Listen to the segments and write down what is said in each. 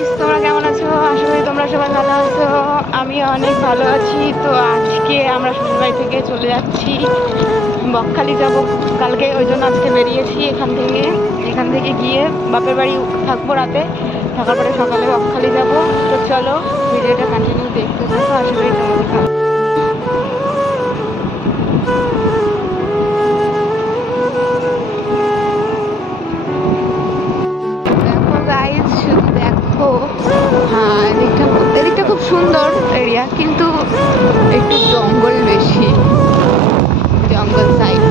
গাইস, তোমরা কেমন আছো? আশা করি তোমরা সবাই ভালো আছো। আমি অনেক ভালো আছি। তো আজকে আমরা শ্বশুরবাড়ি থেকে চলে যাচ্ছি, বকখালি যাব কালকে, ওই জন্য আজকে বেরিয়েছি এখান থেকে গিয়ে বাপের বাড়ি থাকবো রাতে, থাকার পরে সকালে বকখালি যাব। তো চলো ভিডিওটা কন্টিনিউ দেখতে থাকো, আশা করি তোমাদের ভালো। হ্যাঁ, এদিকটা খুব সুন্দর এরিয়া, কিন্তু একটু জঙ্গল বেশি, জঙ্গল সাইড।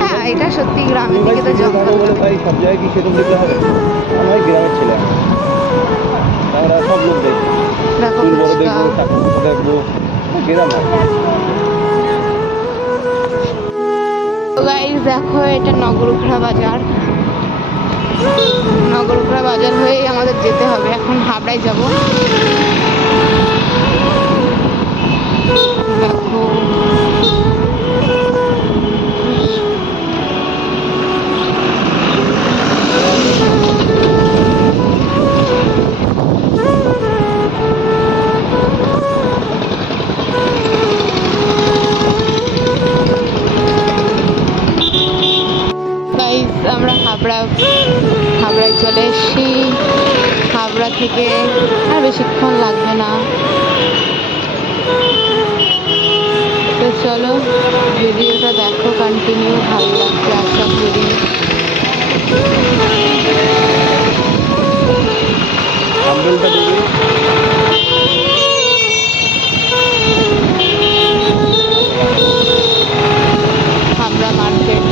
হ্যাঁ, এটা সত্যি গ্রামের দিকে তো জঙ্গল। সব জায়গায় কি সেরকম দেখতে হবে? আমি গ্রামের ছেলে, আমরা সব লোক দেখবো, দেখবো গ্রাম। দেখো, এটা নগরুখড়া বাজার। নগরুখড়া বাজার হয়ে আমাদের যেতে হবে। এখন হাবড়ায় যাব। দেখো আমরা হাবড়ায় চলে এসেছি। হাবড়া থেকে আর বেশিক্ষণ লাগবে না। তো চলো ভিডিওটা দেখো, কন্টিনিউ, ভালো লাগবে আশা করি। হাবড়া মার্কেট।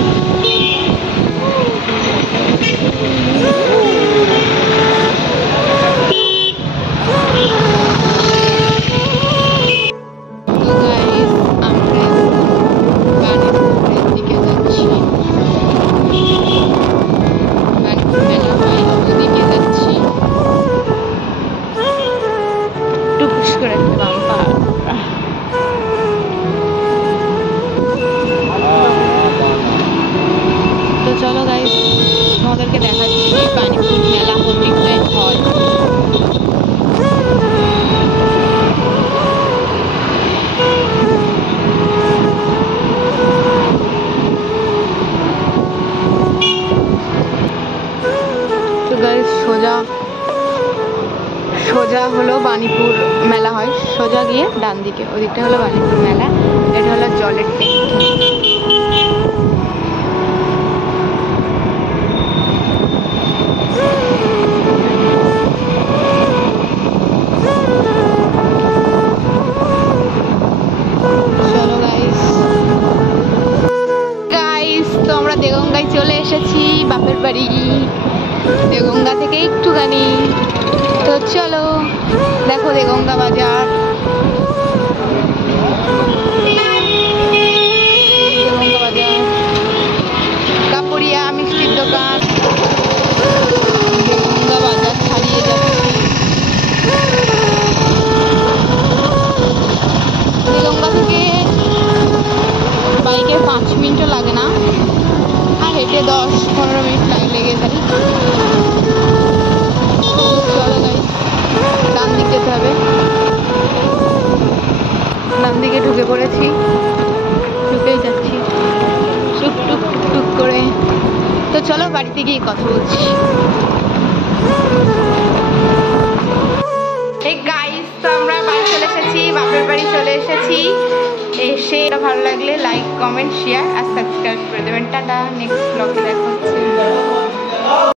তো চলো গাইস, তোমাদেরকে দেখাচ্ছি পানিপুর মেলা কোন দিকটায় হয়। তো গাইস, সোজা হলো বাণীপুর মেলা হয়, সোজা গিয়ে ডান দিকে ওদিকটা হলো বাণীপুর মেলা। এটা হলো জলের ট্যাঙ্কি। তো আমরা দেগঙ্গায় চলে এসেছি, বাপের বাড়ি দেগঙ্গা থেকে একটুখানি। তো চলো দেখো দেগঙ্গা বাজার, দেগঙ্গা বাজার, কাপড়িয়া, মিষ্টির দোকান। দেগঙ্গা বাজার ছাড়িয়ে যাচ্ছি। দেগঙ্গা থেকে বাইকে 5 মিনিটও লাগে না, আর হেঁটে 10-15 মিনিট লেগে যায়। চলো গাইস, ডান দিক যেতে হবে। ডান দিকে ঢুকে পড়েছি, ঢুকেই যাচ্ছি টুক টুক টুক টুক করে। তো চলো বাড়িতে গিয়ে কথা বলছি। এই গাইস, তো আমরা বাড়ি চলে এসেছি, বাপের বাড়ি চলে এসেছি। এসে ভালো লাগলে লাইক, কমেন্ট, শেয়ার আর সাবস্ক্রাইব করে দেবেন। টাটা, নেক্সট ব্লগে দেখা হচ্ছে।